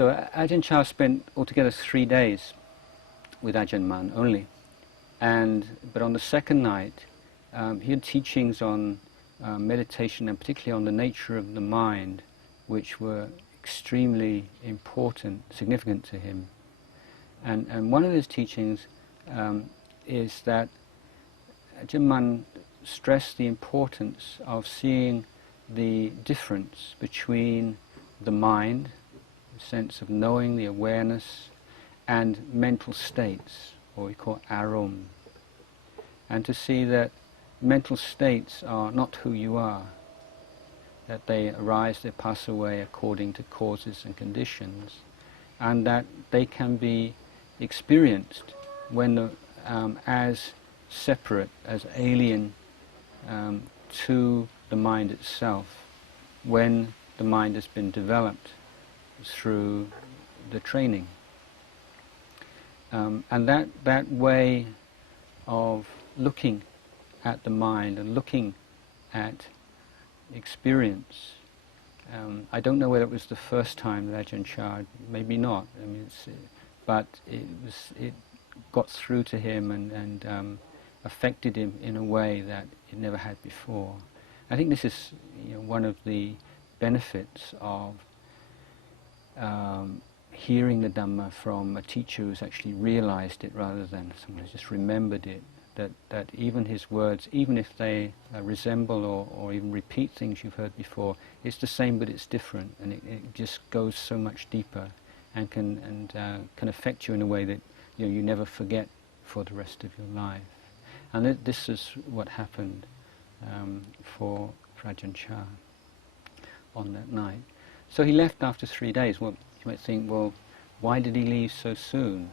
So Ajahn Chah spent altogether 3 days with Ajahn Mun only, but on the second night he had teachings on meditation and particularly on the nature of the mind, which were extremely important, significant to him. And one of his teachings is that Ajahn Mun stressed the importance of seeing the difference between the mind, the sense of knowing, the awareness, and mental states, or we call arom. And to see that mental states are not who you are, that they arise, they pass away according to causes and conditions, and that they can be experienced when as separate, as alien to the mind itself, when the mind has been developed through the training. And that way of looking at the mind and looking at experience, I don't know whether it was the first time that Ajahn Chah, maybe not, I mean, but it got through to him and affected him in a way that it never had before. I think this is one of the benefits of hearing the Dhamma from a teacher who's actually realized it rather than someone who's just remembered it, that even his words, even if they resemble or even repeat things you've heard before, it's the same but it's different, and it just goes so much deeper and can affect you in a way that you never forget for the rest of your life. And this is what happened for Ajahn Chah on that night. So he left after 3 days. Well, you might think, well, why did he leave so soon?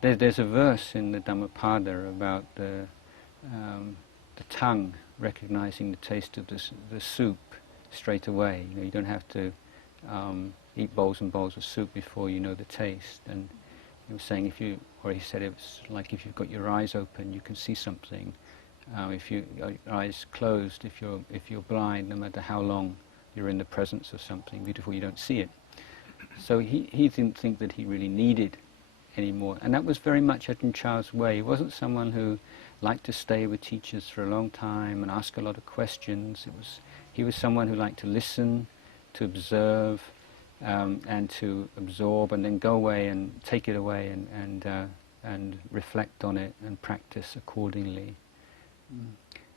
There's a verse in the Dhammapada about the tongue recognizing the taste of the soup straight away. You don't have to eat bowls and bowls of soup before you know the taste. And he was saying, he said it's like if you've got your eyes open, you can see something. If your eyes closed, if you're blind, no matter how long you're in the presence of something beautiful, you don't see it. So he didn't think that he really needed any more. And that was very much Ajahn Chah's way. He wasn't someone who liked to stay with teachers for a long time and ask a lot of questions. He was someone who liked to listen, to observe, and to absorb, and then go away and take it away and reflect on it and practice accordingly.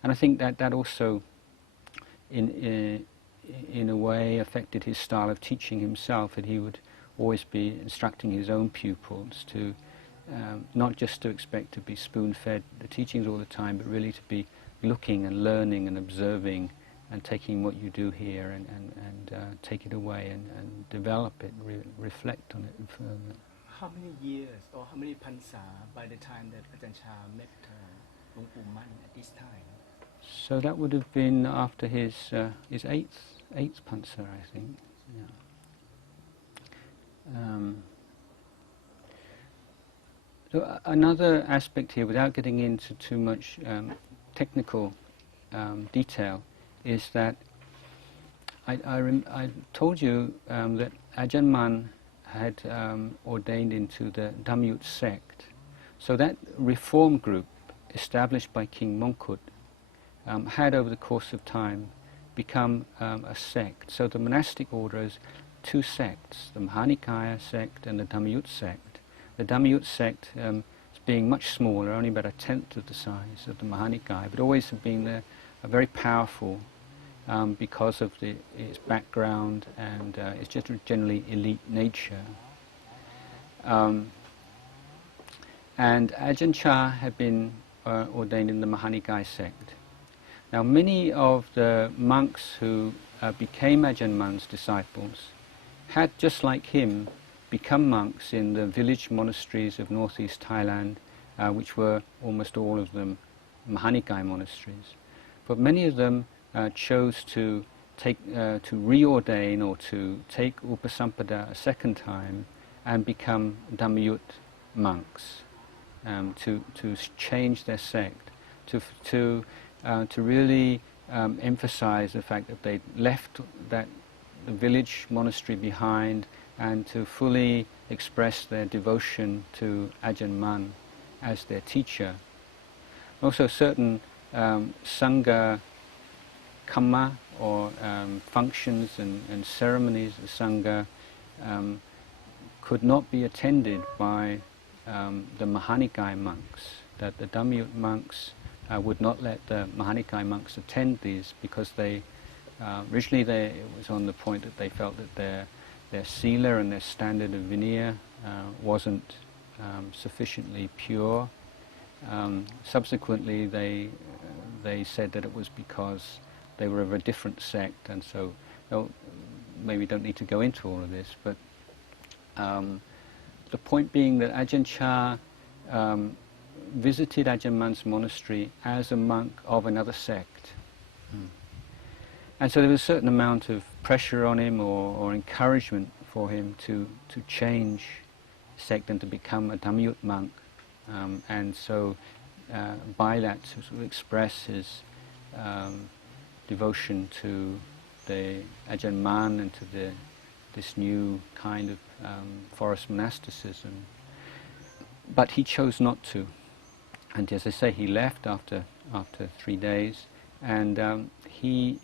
And I think that also, in a way, affected his style of teaching himself, that he would always be instructing his own pupils to not just to expect to be spoon-fed the teachings all the time, but really to be looking and learning and observing and taking what you do here and take it away and develop it, reflect on it further. How many years or how many pansa by the time that Ajahn Chah met Luang Pu Man at this time? So that would have been after his eighth pansa, I think. Yeah. So another aspect here, without getting into too much technical detail, is that I told you that Ajahn Mun had ordained into the Dhammayut sect. So that reform group established by King Mongkut had over the course of time become a sect. So the monastic order is 2 sects, the Mahanikaya sect and the Dhammayut sect. The Dhammayut sect being much smaller, only about 1/10 of the size of the Mahanikaya, but always being very powerful because of its background and its just generally elite nature. And Ajahn Chah had been ordained in the Mahanikaya sect. Now many of the monks who became Ajahn Mun's disciples had, just like him, become monks in the village monasteries of northeast Thailand, which were almost all of them Mahanikaya monasteries. But many of them chose to reordain or to take Upasampada a second time and become Dhammayut monks, to change their sect, to really emphasize the fact that they left the village monastery behind and to fully express their devotion to Ajahn as their teacher. Also certain Sangha kamma or functions and ceremonies of Sangha could not be attended by the Mahanikai monks, that the Dhammayut monks would not let the Mahanikai monks attend these because originally it was on the point that they felt that their sila and their standard of vinaya wasn't sufficiently pure. Subsequently they said that it was because they were of a different sect, and so maybe don't need to go into all of this, but the point being that Ajahn Chah visited Ajahn Mun's monastery as a monk of another sect. And so there was a certain amount of pressure on him or encouragement for him to change sect and to become a Dhammayut monk. And so by that to sort of express his devotion to the Ajahn Mun and to this new kind of forest monasticism. But he chose not to. And as I say, he left after 3 days, and he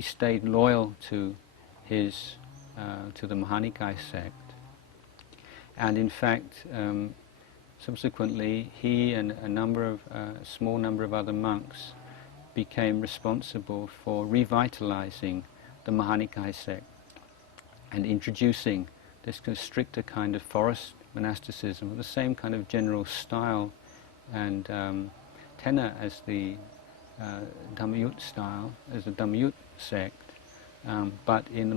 stayed loyal to to the Mahanikai sect. And in fact, subsequently, he and a small number of other monks became responsible for revitalizing the Mahanikai sect and introducing this kind of stricter kind of forest monasticism with the same kind of general style and tenor as the Dhammayut style, as the Dhammayut sect, but in the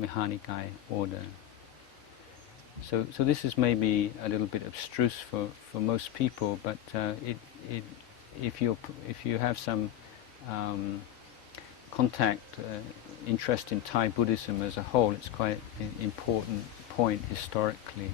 Mahanikai order. So this is maybe a little bit abstruse for most people, but if you have some contact, interest in Thai Buddhism as a whole, it's quite an important point historically.